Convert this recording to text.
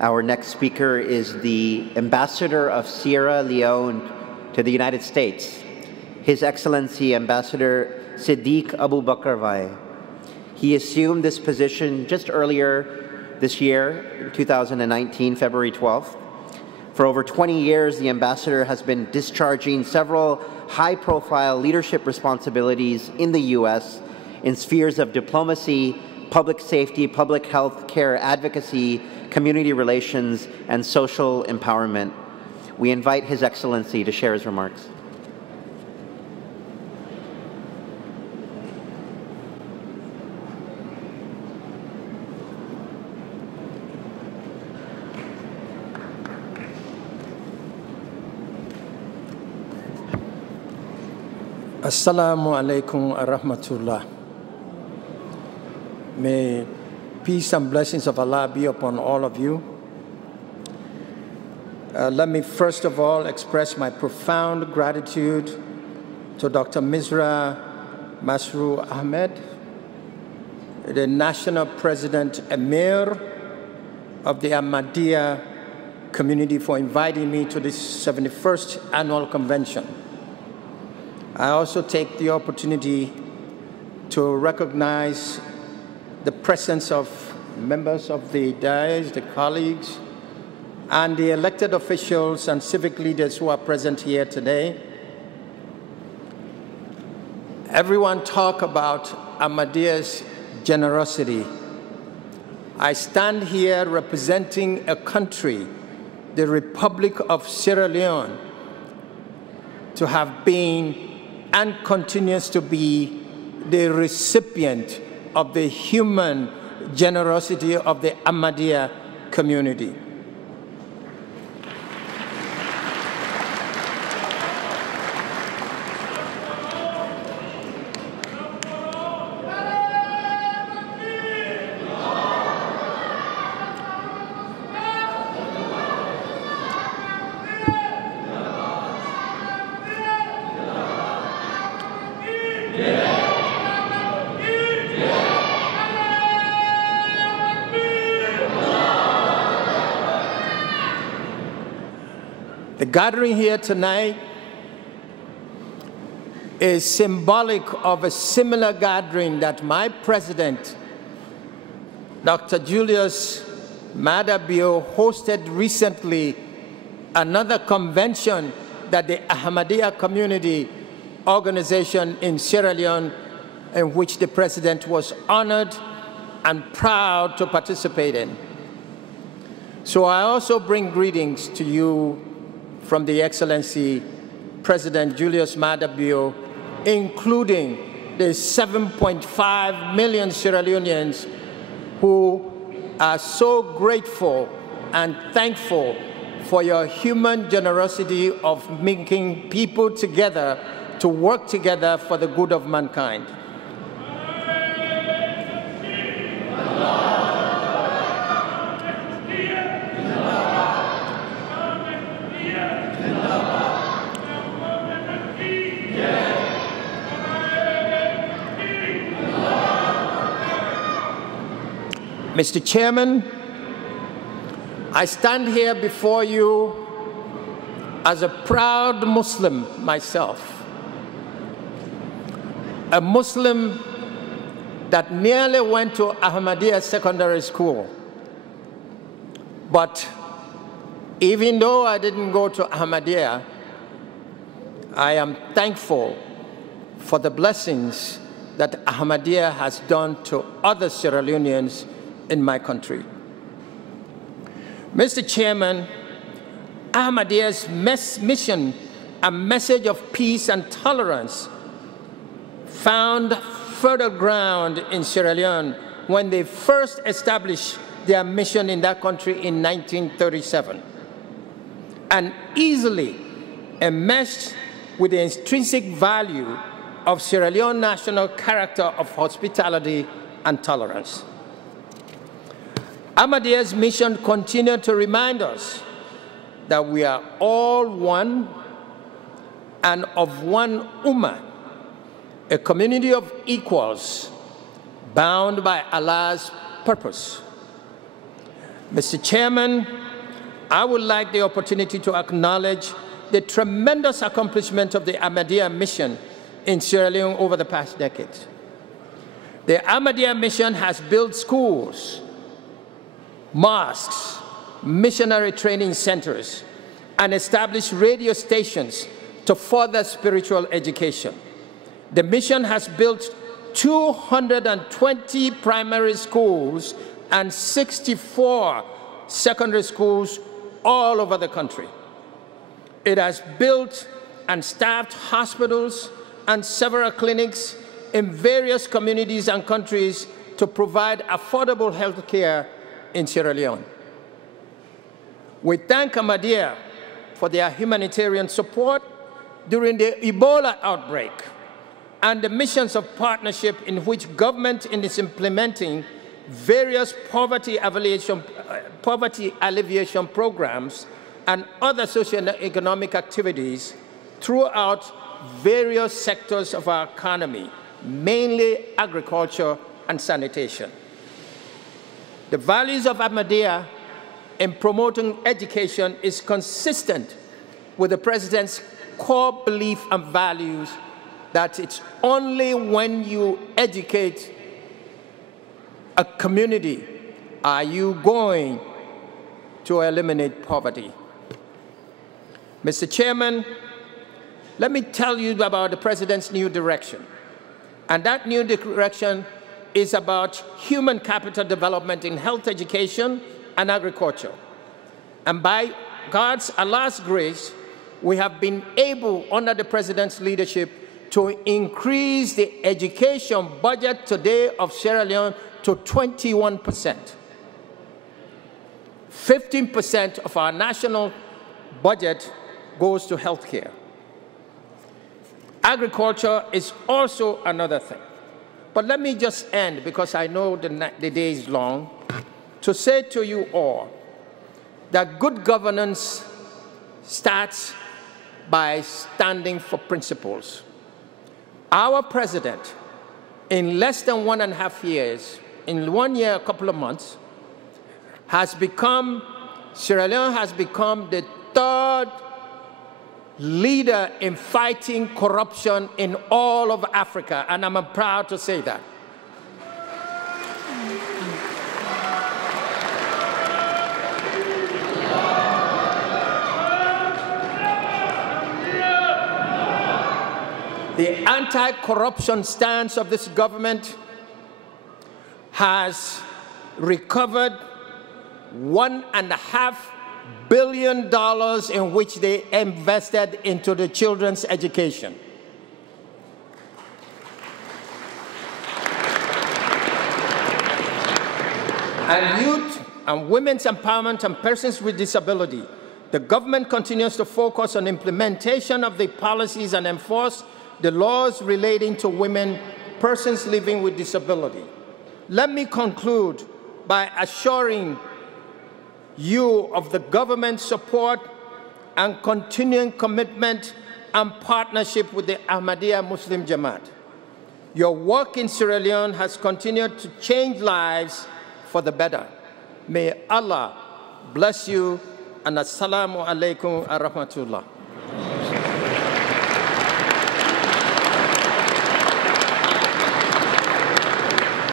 Our next speaker is the Ambassador of Sierra Leone to the United States, His Excellency Ambassador Sidique Aboubakarr Wai. He assumed this position just earlier this year, 2019, February 12th. For over 20 years, the ambassador has been discharging several high-profile leadership responsibilities in the U.S. in spheres of diplomacy, public safety, public health care advocacy, community relations, and social empowerment. We invite His Excellency to share his remarks. Assalamu alaikum wa rahmatullah. May peace and blessings of Allah be upon all of you. Let me first of all express my profound gratitude to Dr. Misra Masroor Ahmed, the National President Emir of the Ahmadiyya community, for inviting me to this 71st annual convention. I also take the opportunity to recognize the presence of members of the dais, the colleagues, and the elected officials and civic leaders who are present here today. Everyone talk about Ahmadiyya's generosity. I stand here representing a country, the Republic of Sierra Leone, to have been and continues to be the recipient of the human generosity of the Ahmadiyya community. The gathering here tonight is symbolic of a similar gathering that my president, Dr. Julius Maada Bio, hosted recently, another convention that the Ahmadiyya community organization in Sierra Leone, in which the president was honored and proud to participate in. So I also bring greetings to you from the Excellency President Julius Maada Bio, including the 7.5 million Sierra Leoneans who are so grateful and thankful for your human generosity of making people together to work together for the good of mankind. Mr. Chairman, I stand here before you as a proud Muslim myself, a Muslim that nearly went to Ahmadiyya Secondary School. But even though I didn't go to Ahmadiyya, I am thankful for the blessings that Ahmadiyya has done to other Sierra Leoneans in my country. Mr. Chairman, Ahmadiyya's mission and message of peace and tolerance found fertile ground in Sierra Leone when they first established their mission in that country in 1937, and easily enmeshed with the intrinsic value of Sierra Leone national character of hospitality and tolerance. Ahmadiyya's mission continued to remind us that we are all one and of one ummah, a community of equals bound by Allah's purpose. Mr. Chairman, I would like the opportunity to acknowledge the tremendous accomplishment of the Ahmadiyya mission in Sierra Leone over the past decade. The Ahmadiyya mission has built schools, mosques, missionary training centers, and established radio stations to further spiritual education. The mission has built 220 primary schools and 64 secondary schools all over the country. It has built and staffed hospitals and several clinics in various communities and countries to provide affordable health care in Sierra Leone. We thank Ahmadiyya for their humanitarian support during the Ebola outbreak and the missions of partnership in which government is implementing various poverty alleviation programs and other socio-economic activities throughout various sectors of our economy, mainly agriculture and sanitation. The values of Ahmadiyya in promoting education is consistent with the President's core belief and values that it's only when you educate a community are you going to eliminate poverty. Mr. Chairman, let me tell you about the President's new direction. And that new direction is about human capital development in health education and agriculture. And by Allah's grace, we have been able, under the President's leadership, to increase the education budget today of Sierra Leone to 21%. 15% of our national budget goes to healthcare. Agriculture is also another thing. But let me just end, because I know the day is long, to say to you all that good governance starts by standing for principles. Our president, in less than 1.5 years, in 1 year, a couple of months, Sierra Leone has become the third leader in fighting corruption in all of Africa, and I'm proud to say that. The anti-corruption stance of this government has recovered $1.5 billion in which they invested into the children's education. And youth and women's empowerment and persons with disability, the government continues to focus on implementation of the policies and enforce the laws relating to women, persons living with disability. Let me conclude by assuring you of the government's support and continuing commitment and partnership with the Ahmadiyya Muslim Jamaat. Your work in Sierra Leone has continued to change lives for the better. May Allah bless you, and assalamu alaikum wa rahmatullah.